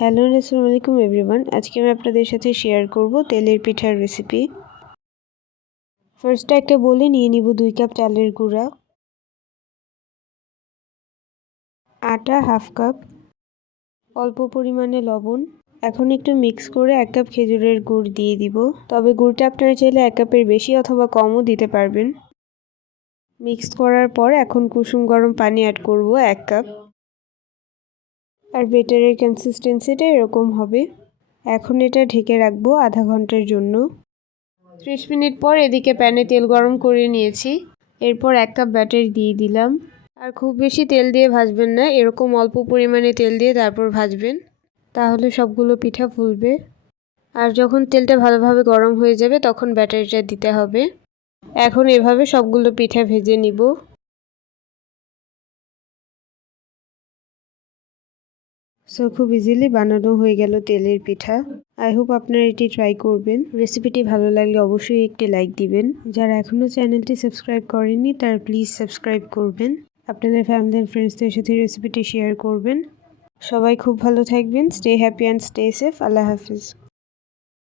Hello আসসালামু আলাইকুম everyone. আজকে আমি আপনাদের সাথে শেয়ার করব তেলের পিঠার রেসিপি। ফার্স্টে একটা বলে নিয়ে নিব 2 কাপ চালের গুঁড়া, আটা হাফ কাপ, অল্প পরিমাণে লবণ। এখন একটু মিক্স করে 1 কাপ খেজুরের গুড় দিয়ে দিব। তবে গুড়টা আপনারা চাইলে 1 কাপের বেশি অথবা কমও দিতে পারবেন। মিক্স করার পর এখন কুসুম গরম পানি অ্যাড করব 1 কাপ। আর বেটারের কনসিস্টেন্সিটা এরকম হবে। এখন এটা ঢেকে রাখবো আধা ঘন্টার জন্য। 30 মিনিট পর এদিকে প্যানে তেল গরম করে নিয়েছি। এরপর 1 কাপ ব্যাটার দিয়ে দিলাম। আর খুব বেশি তেল দিয়ে ভাজবেন না, এরকম অল্প পরিমাণে তেল দিয়ে তারপর ভাজবেন, তাহলে সবগুলো পিঠা ফুলবে। আর যখন তেলটা ভালোভাবে গরম হয়ে যাবে তখন ব্যাটারিটা দিতে হবে। এখন এভাবে সবগুলো পিঠা ভেজে নিব। খুব ইজিলি বানানো হয়ে গেল তেলের পিঠা। আই হোপ আপনারা এটি ট্রাই করবেন। রেসিপিটি ভালো লাগলে অবশ্যই একটি লাইক দিবেন। যারা এখনও চ্যানেলটি সাবস্ক্রাইব করেননি তারা প্লিজ সাবস্ক্রাইব করবেন। আপনাদের ফ্যামিলি অ্যান্ড ফ্রেন্ডসদের সাথে রেসিপিটি শেয়ার করবেন। সবাই খুব ভালো থাকবেন। Stay happy and stay safe. Allah Hafiz.